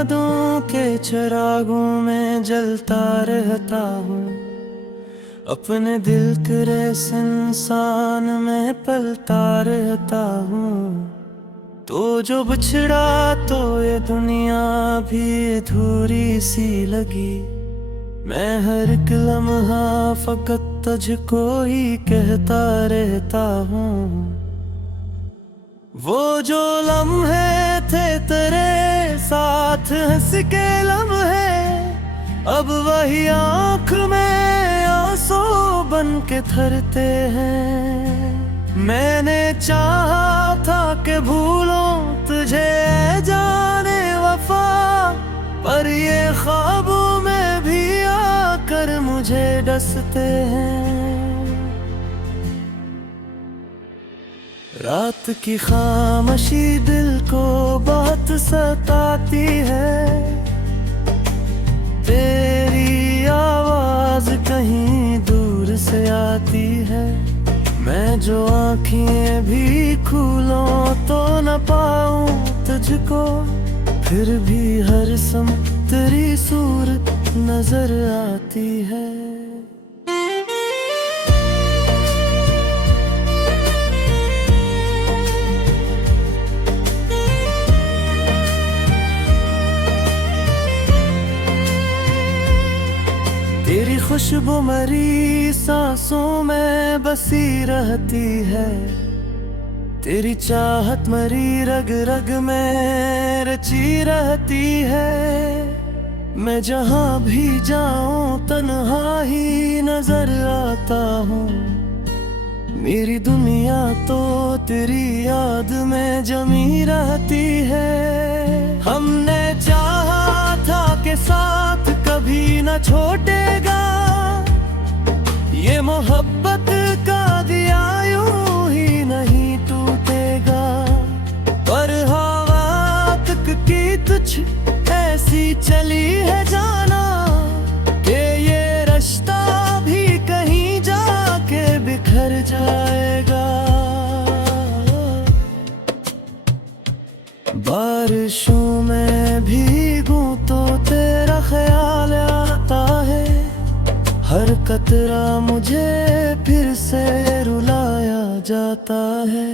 यादों के चिरागों में जलता रहता हूँ। अपने दिल के रेस इंसान में पलता रहता हूँ। तो जो बिछड़ा तो ये दुनिया भी अधूरी सी लगी। मैं हर एक लम्हा फकत तुझको ही कहता रहता हूँ। वो जो लम्हे थे तेरे साथ हंस के लम्हे, अब वही आँख में आंसू बन के थरते हैं। मैंने चाहा था कि भूलूं तुझे जाने वफा, पर ये ख्वाबों में भी आकर मुझे डसते हैं। रात की खामोशी दिल को बहुत सताती है। तेरी आवाज कहीं दूर से आती है। मैं जो आँखें भी खोलूं तो न पाऊं तुझको, फिर भी हर सम तेरी सूरत नजर आती है। तेरी खुशबू मरी सांसों में बसी रहती है। तेरी चाहत मरी रग रग में रची रहती है। मैं जहाँ भी जाऊं तन्हा ही नजर आता हूँ। मेरी दुनिया तो तेरी याद में जमी रहती है। हमने चाहा था कि साथ कभी न छूटेगा, ये मोहब्बत का दिया यूं ही नहीं टूटेगा। पर हवा तक की तुझ ऐसी चली है जाना, कि ये रिश्ता भी कहीं जाके बिखर जाएगा। बारिशों में भीगूं तो तेरा ख्याल आता है। हर कतरा मुझे फिर से रुलाया जाता है।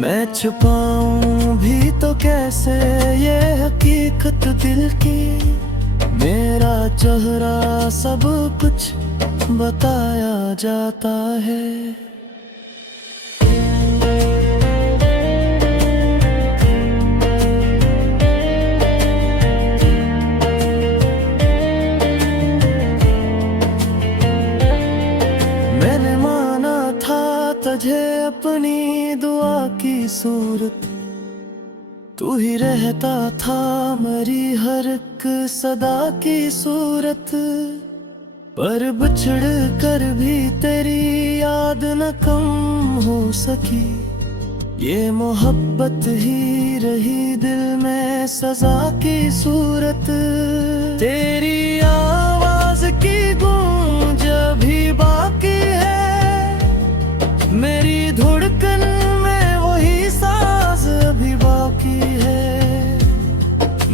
मैं छुपाऊं भी तो कैसे ये हकीकत दिल की, मेरा चेहरा सब कुछ बताया जाता है। तुझे अपनी दुआ की सूरत, तू ही रहता था मेरी हर एक सदा की सूरत। पर बिछड़ कर भी तेरी याद न कम हो सकी। ये मोहब्बत ही रही दिल में सजा की सूरत। तेरी आवाज की गूंज भी बाकी है। मेरी धड़कन में वही साज भी बाकी है।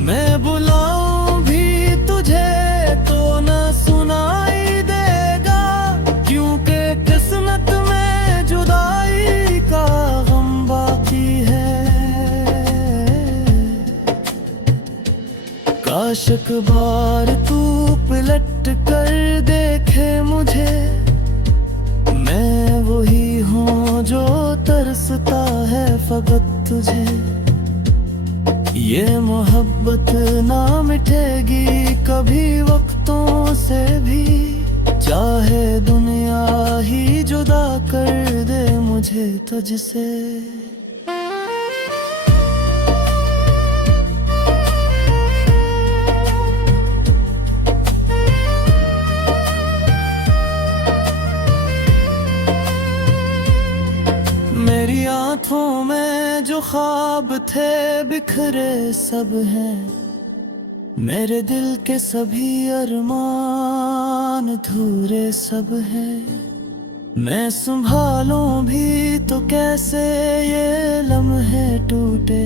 मैं बुलाऊं भी तुझे तो न सुनाई देगा, क्योंकि किस्मत में जुदाई का गम बाकी है। काश एक बार तू पलट कर देखे मुझे, मैं वही हूँ जो तरसता है फकत तुझे। ये मोहब्बत ना मिटेगी कभी वक्तों से भी, चाहे दुनिया ही जुदा कर दे मुझे तुझसे। मेरी आँखों में जो ख्वाब थे बिखरे सब हैं। मेरे दिल के सभी अरमान अधूरे सब हैं। मैं संभालूं भी तो कैसे ये लम्हे टूटे।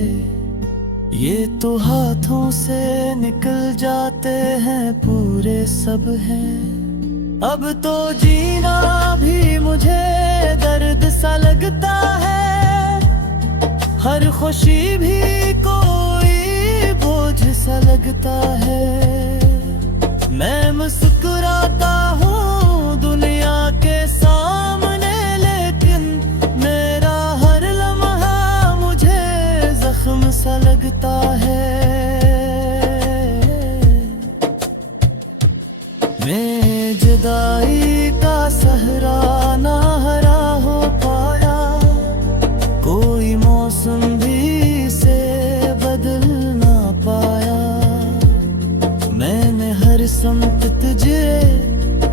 ये तो हाथों से निकल जाते हैं पूरे सब हैं। अब तो जीना भी मुझे दर्द सा लगता है, हर खुशी भी कोई बोझ सा लगता है। मैं मुस्कुराता हूँ दुनिया के सामने, लेकिन मेरा हर लम्हा मुझे जख्म सा लगता है। मैं जुदाई का सहरा ना हरा हो पाया, कोई मौसम भी से बदल ना पाया। मैंने हर समत तुझे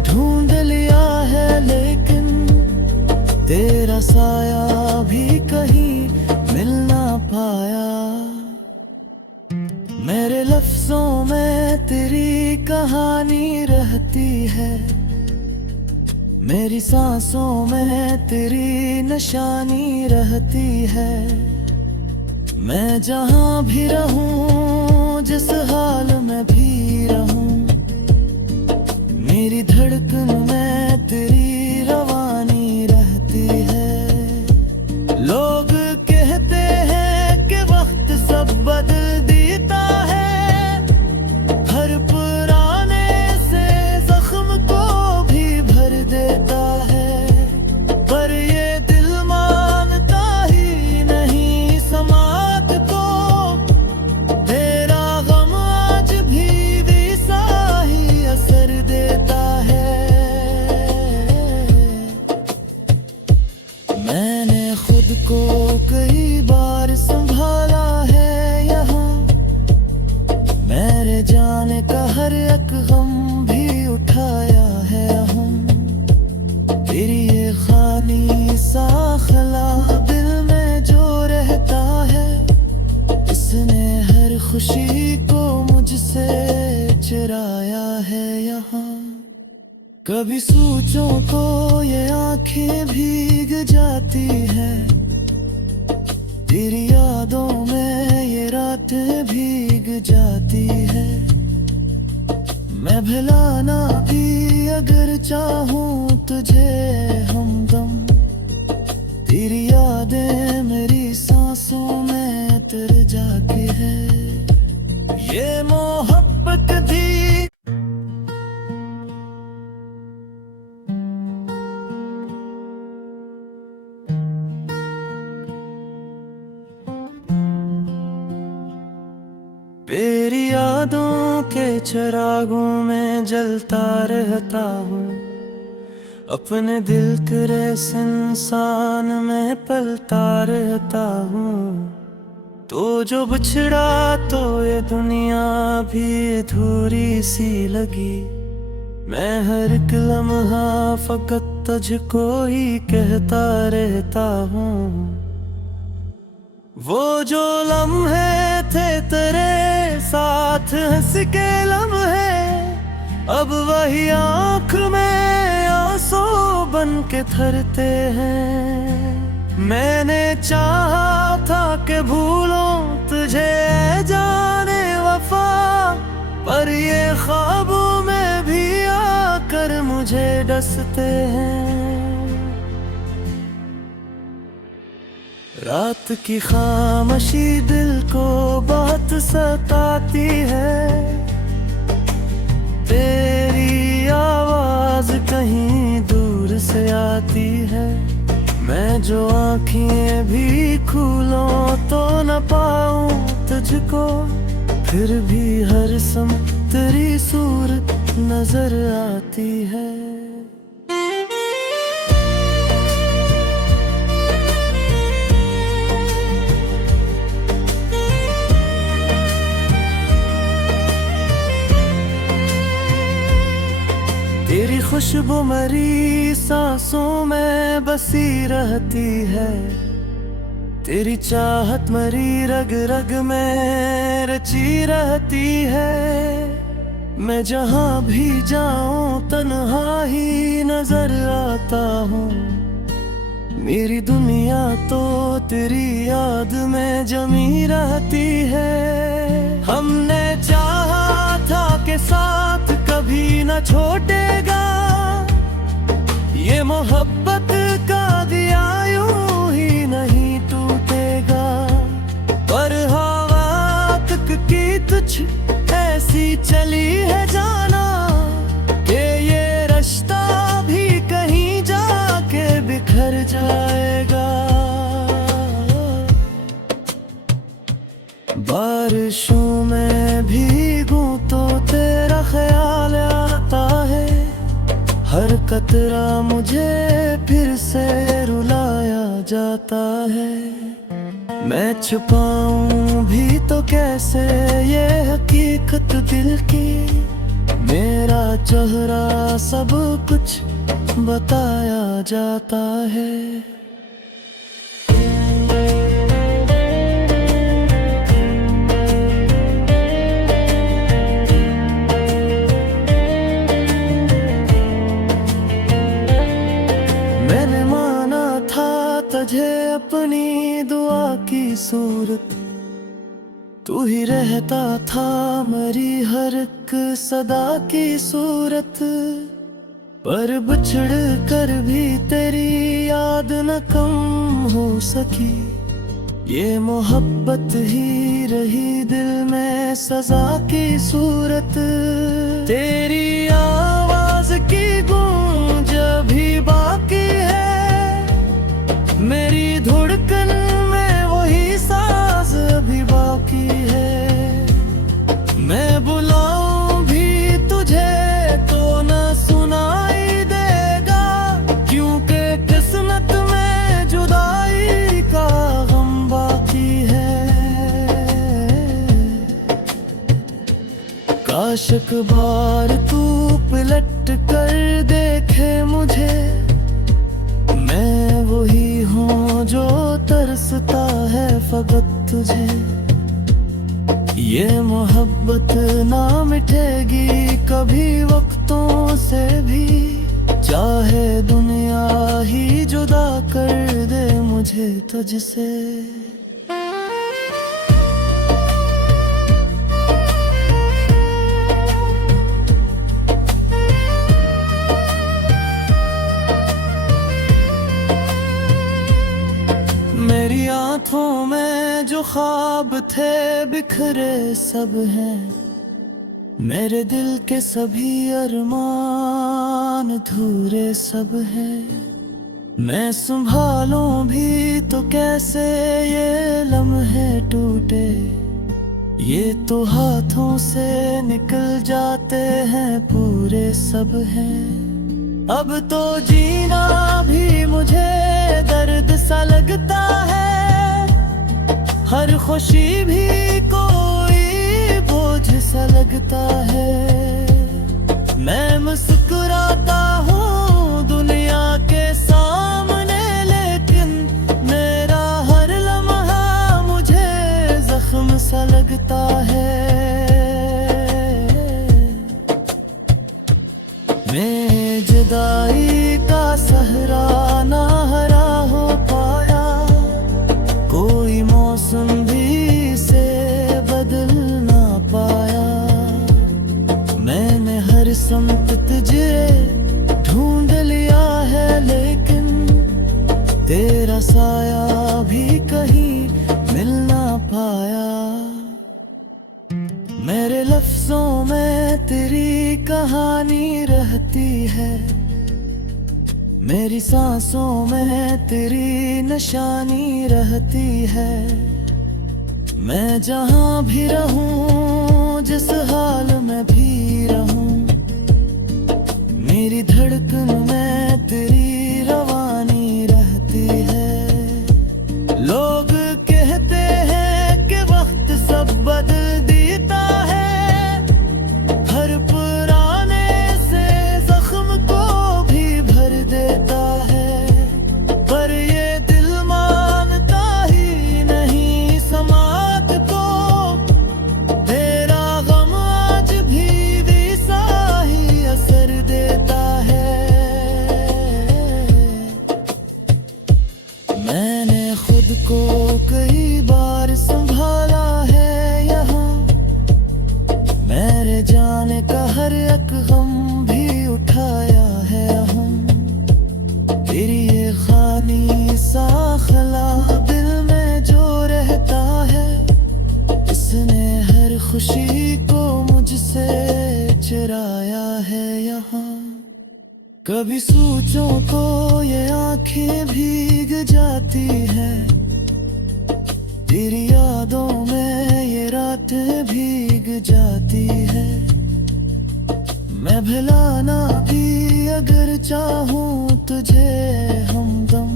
ढूंढ लिया है, लेकिन तेरा साया भी कहीं मिल ना पाया। मेरे लफ्जों में तेरी कहानी रहती है, मेरी सांसों में तेरी निशानी रहती है। मैं जहां भी रहूं, जिस हाल में भी रहूं, मेरी धड़कन में तेरी रवानी रहती है। लोग कहते हैं कि वक्त सब बदल देता है, हर पुराने से जख्म को भी भर देता है। पर ये दिल मानता ही नहीं समात को, तेरा गम आज भी वैसा ही असर देता है। मैंने खुद को कई बार संभाला है यहाँ, मेरे जाने का हर एक गम भी उठाया है हम। तेरी ये खाली सा खला दिल में जो रहता है, इसने हर खुशी को मुझसे चुराया है यहाँ। कभी सोचों को ये आंखें भीग जाती है, तेरी यादों में ये रातें भीग जाती है। मैं भुलाना भी अगर चाहूँ तुझे हमदम, तेरी यादें मेरी सांसों में तर जाती है। ये मोहब्बत दी तेरी यादों के चिरागों में जलता रहता हूँ, अपने दिल के रेस इंसान में पलता रहता हूँ। तो जो बिछड़ा तो ये दुनिया भी अधूरी सी लगी, मैं हर एक लम्हा फकत तुझको ही कहता रहता हूँ। वो जो लम्हे थे तेरे साथ हंस के लम्हे, अब वही आँख में आंसू बन के थरते हैं। मैंने चाहा था कि भूलों तुझे जाने वफा, पर ये ख्वाबों में भी आकर मुझे डसते हैं। रात की खामोशी दिल को बहुत सताती है, तेरी आवाज कहीं दूर से आती है। मैं जो आँखें भी खोलूं तो न पाऊं तुझको, फिर भी हर सम तेरी सूरत नजर आती है। तेरी खुशबू मरी सांसों में बसी रहती है, तेरी चाहत मरी रग रग में रची रहती है। मैं जहाँ भी जाऊँ तन्हा ही नजर आता हूँ, मेरी दुनिया तो तेरी याद में जमी रहती है। हमने चाहा था कि साथ कभी न छोड़ेगा, ये मोहब्बत का दिया यूं ही नहीं टूटेगा। पर हवा तक की तुझ ऐसी चली है जाना, कि ये रिश्ता भी कहीं जाके बिखर जाएगा। बारिशों में भीगूं तो तेरा ख्याल आता है, हर कतरा मुझे फिर से रुलाया जाता है। मैं छुपाऊं भी तो कैसे ये हकीकत दिल की, मेरा चेहरा सब कुछ बताया जाता है। मैंने माना था तुझे अपनी दुआ की सूरत, तू ही रहता था मेरी हर एक सदा की सूरत। पर बिछड़ कर भी तेरी याद न कम हो सकी, ये मोहब्बत ही रही दिल में सजा की सूरत। तेरी आवाज की गूंज भी बाकी है, मेरी धड़कन में वही साज भी बाकी है। मैं बुलाऊं भी तुझे तो न सुनाई देगा, क्योंकि किस्मत में जुदाई का गम बाकी है। काश एक बार तू पलट कर देखे मुझे, मैं वही हूँ जो तरसता है फकत तुझे। ये मोहब्बत ना मिटेगी कभी वक्तों से भी, चाहे दुनिया ही जुदा कर दे मुझे तुझसे। मेरी आँखों में जो ख्वाब थे बिखरे सब हैं, मेरे दिल के सभी अरमान अधूरे सब हैं। मैं संभालूं भी तो कैसे ये लम्हे टूटे, ये तो हाथों से निकल जाते हैं पूरे सब हैं। अब तो जीना भी मुझे दर्द सा लगता है, हर खुशी भी कोई बोझ सा लगता है। मैं मुस्कुराता हूँ दुनिया के सामने, लेकिन मेरा हर लम्हा मुझे जख्म सा लगता है। मैं जुदाई का सहरा ना हरा हो पाया, कोई मौसम भी से बदल ना पाया। मैंने हर समत तुझे ढूंढ लिया है, लेकिन तेरा साया भी कहीं मिल ना पाया। मेरे लफ्जों में तेरी कहानी रहती है, मेरी सांसों में तेरी निशानी रहती है। मैं जहाँ भी रहूं, जिस हाल में भी रहूं, मेरी धड़कन में तेरी रवानी रहती है। लोग कहते हैं कि वक्त सब बदल देता है, हर पुराने से जख्म को भी भर देता है। पर ये दिल मानता ही नहीं समात को, तेरा गम आज भी हर एक गम भी उठाया है हम। तेरी ये खाली सा खला दिल में जो रहता है, इसने हर खुशी को मुझसे चुराया है यहाँ। कभी सोचों को ये आंखें भीग जाती है, तेरी यादों में ये रातें भीग जाती है। मैं भुलाना भी अगर चाहूँ तुझे हमदम,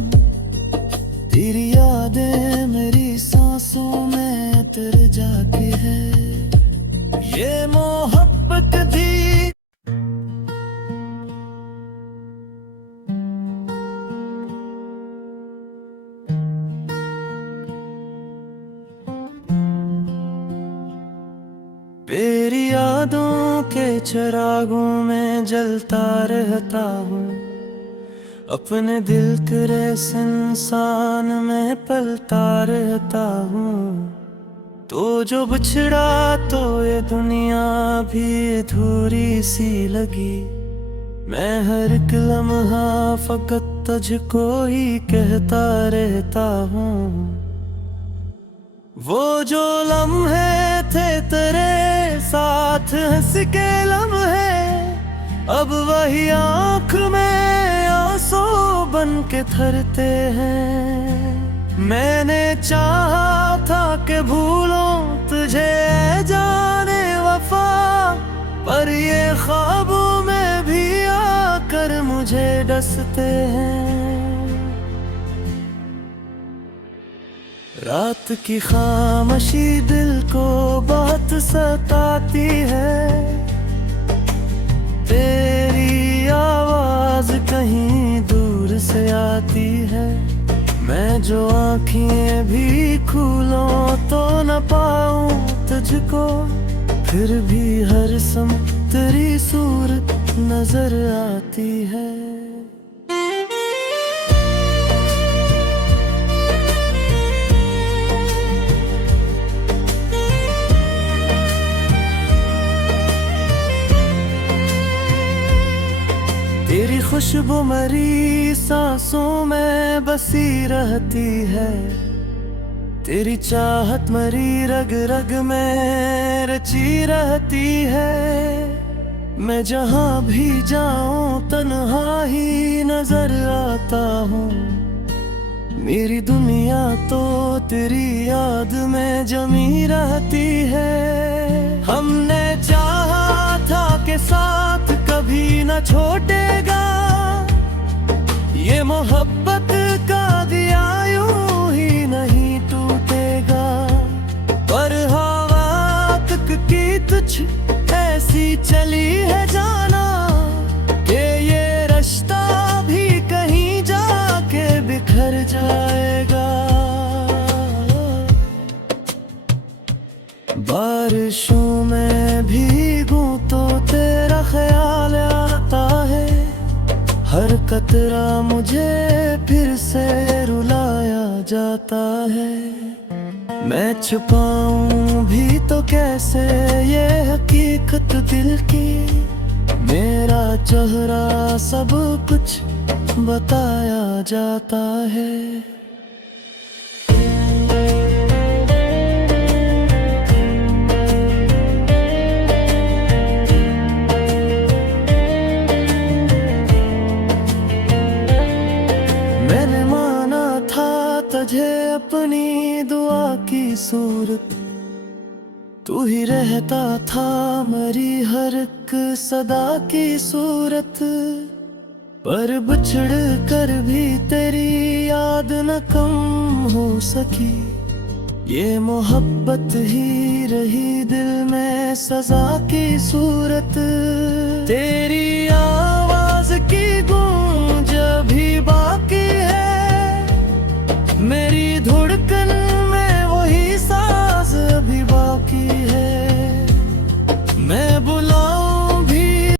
तेरी यादें मेरी सांसों में उतर जाती है। ये मोहब्बत दी तेरी यादों के चिरागों में जलता रहता हूँ, अपने दिल के इंसान में पलता रहता हूँ। तो जो बिछड़ा तो ये दुनिया भी अधूरी सी लगी। मैं हर एक लम्हा फकत तुझको ही कहता रहता हूँ। वो जो लम्हे थे तेरे साथ हंस के लम्हे, अब वही आँख में आंसू बन के थरते हैं। मैंने चाहा था कि भूलों तुझे जाने वफा, पर ये ख्वाबों में भी आकर मुझे डसते हैं। रात की खामोशी दिल को बहुत सताती है, तेरी आवाज कहीं दूर से आती है। मैं जो आँखें भी खोलूं तो न पाऊं तुझको, फिर भी हर सम तेरी सूरत नजर आती है। तेरी खुशबू मरी सांसों में बसी रहती है, तेरी चाहत मरी रग रग में रची रहती है। मैं जहाँ भी जाऊँ तन्हा ही नजर आता हूँ, मेरी दुनिया तो तेरी याद में जमी रहती है। हमने चाहा था कि साथ कभी न छूटेगा, ये मोहब्बत का दिया यूं ही नहीं टूटेगा। पर हवा तक की तुझ ऐसी चली है जाना, कि ये रिश्ता भी कहीं जाके बिखर जाएगा। बारिशों में भीगूं तो तेरा ख्याल आता है, हर कतरा मुझे फिर से रुलाया जाता है। मैं छुपाऊं भी तो कैसे ये हकीकत दिल की, मेरा चेहरा सब कुछ बताया जाता है। मैंने माना था तुझे अपनी दुआ की सूरत, तू ही रहता था मेरी हर एक सदा की सूरत। पर बिछड़ कर भी तेरी याद न कम हो सकी, ये मोहब्बत ही रही दिल में सजा की सूरत।